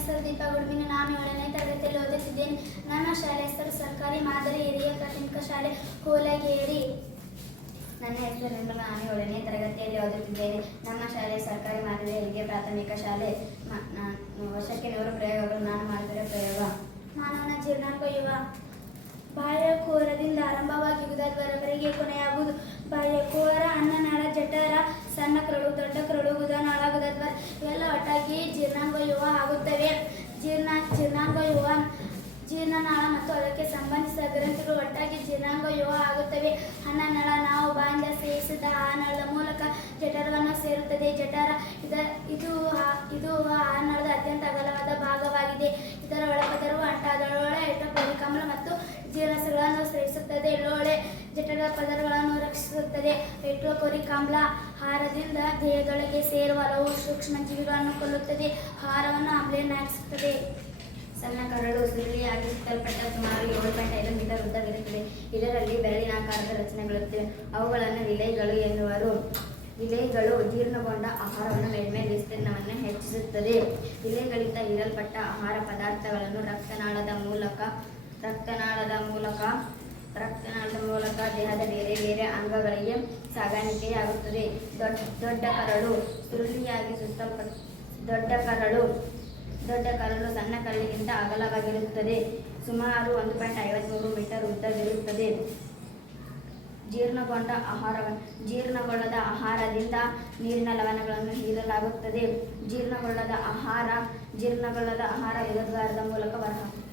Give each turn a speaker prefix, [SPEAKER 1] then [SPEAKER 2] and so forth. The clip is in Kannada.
[SPEAKER 1] ಹೆಸರು ದೀಪಾ ಗುಡ್ಮಿನ ನಾನು ಏಳನೇ ತರಗತಿಯಲ್ಲಿ ಓದುತ್ತಿದ್ದೇನೆ. ನನ್ನ ಶಾಲೆ ಹೆಸರು ಸರ್ಕಾರಿ ಮಾದರಿ ಹಿರಿಯ ಪ್ರಾಥಮಿಕ ಶಾಲೆ ಕೋಲಗೇರಿ.
[SPEAKER 2] ನನ್ನ ಹೆಸರು ನಿರ್ಮಲಾ ನಾನು ಏಳನೇ ತರಗತಿಯಲ್ಲಿ ಓದುತ್ತಿದ್ದೇನೆ. ನಮ್ಮ ಶಾಲೆ ಸರ್ಕಾರಿ ಮಾದರಿ ಹಿರಿಯ ಪ್ರಾಥಮಿಕ ಶಾಲೆ. ವರ್ಷಕ್ಕೆ ನೂರು ಪ್ರಯೋಗಗಳು ನಾನು ಮಾಡಿದರೆ ಪ್ರಯೋಗ?
[SPEAKER 1] ಮಾನವನ ಜೀರ್ಣಾಂಗಯುವ ಬಾಹ್ಯಕೋರದಿಂದ ಆರಂಭವಾಗಿ ಗುದದ್ವರವರೆಗೆ ಕೊನೆಯಾಗುವುದು. ಬಾಹ್ಯಕೋರ ಅನ್ನನಾಳ ಜಠರ ಸಣ್ಣ ಕರಳು ದೊಡ್ಡ ಕರಳು ಗುದನಾಳ ಜೀರ್ಣನಾಳ ಮತ್ತು ಅದಕ್ಕೆ ಸಂಬಂಧಿಸಿದ ಗ್ರಂಥಿಗಳು ಒಟ್ಟಾಗಿ ಜೀರ್ಣಾಂಗಯುವ ಆಗುತ್ತವೆ. ಅನ್ನನಾಳ ನಾವು ಬಾಯಿಂದ ಸೇವಿಸಿದ ನಳದ ಮೂಲಕ ಜಠರವನ್ನು ಸೇರುತ್ತದೆ. ಜಠರ ಇದ, ಇದು ಆ- ಇದು ಆನಳದ ಅತ್ಯಂತ ಅಗಲವಾದ ಭಾಗವಾಗಿದೆ. ಇದರ ಒಳಪದರವು ಅಂಟಾದ ಕಮಲ ಪರಿಕಮಲ ಮತ್ತು ಜೀರ್ಣಸಗಳನ್ನು ಸ್ರವಿಸುತ್ತದೆ ಲೋಳೆ ಜಠರ ಪದರಗಳನ್ನು ರಕ್ಷಿಸುತ್ತದೆ. ಪೆಟ್ರೋಕೋರಿಕ್ ಆಮ್ಲ ಹಾರದಿಂದ ದೇಹದೊಳಗೆ ಸೇರುವ ಹಲವು ಸೂಕ್ಷ್ಮ ಜೀವಿಗಳನ್ನು ಕೊಲ್ಲುತ್ತದೆ. ಆಹಾರವನ್ನು ಆಮ್ಲೀಯನ್ನಾಗಿಸುತ್ತದೆ
[SPEAKER 2] ಸಣ್ಣ ಕರಳು ಸುರುಳಿಯಾಗಿ ಸುತ್ತಲ್ಪಟ್ಟ ಸುಮಾರು ಏಳು ಪಾಯಿಂಟ್ ಐದು ಮೀಟರ್ ಉದ್ದವಿರುತ್ತದೆ. ಇದರಲ್ಲಿ ಬೆರಳಿನಾಕಾರದ ರಚನೆಗಳಿರುತ್ತವೆ. ಅವುಗಳನ್ನು ವಿಲೇಗಳು ಎನ್ನುವರು. ವಿಲೇಗಳು ಜೀರ್ಣಗೊಂಡ ಆಹಾರವನ್ನು ಮೇಲ್ಮೈ ವಿಸ್ತೀರ್ಣವನ್ನು ಹೆಚ್ಚಿಸುತ್ತದೆ. ವಿಲೇಗಳಿಂದ ಇರಲ್ಪಟ್ಟ ಆಹಾರ ಪದಾರ್ಥಗಳನ್ನು ರಕ್ತನಾಳದ ಮೂಲಕ ರಕ್ತನಾಳದ ಮೂಲಕ ರಕ್ತನಾಳದ ಮೂಲಕ ದೇಹದ ಬೇರೆ ಬೇರೆ ಅಂಗಗಳಿಗೆ ಸಾಗಾಣಿಕೆಯಾಗುತ್ತದೆ. ದೊಡ್ಡ ದೊಡ್ಡ ಕರಳು, ಸುರುಳಿಯಾಗಿ ಸುತ್ತಲ್ಪಟ್ಟ, ದೊಡ್ಡ ಕರಳು ದೊಡ್ಡ ಕರಳು ಸಣ್ಣ ಕರಳಿಗಿಂತ ಅಗಲವಾಗಿರುತ್ತದೆ. ಸುಮಾರು ಒಂದು ಪಾಯಿಂಟ್ ಐವತ್ಮೂರು ಮೀಟರ್ ಉದ್ದವಿರುತ್ತದೆ. ಜೀರ್ಣಗೊಂಡ ಆಹಾರ, ಜೀರ್ಣಗೊಳ್ಳದ ಆಹಾರದಿಂದ ನೀರಿನ ಲವಣಗಳನ್ನು ಹೀರಲಾಗುತ್ತದೆ. ಜೀರ್ಣಗೊಳ್ಳದ ಆಹಾರ ಜೀರ್ಣಗೊಳ್ಳದ ಆಹಾರ ವಿಧದ್ವಾರದ ಮೂಲಕ ಹೊರಹಾಕುತ್ತದೆ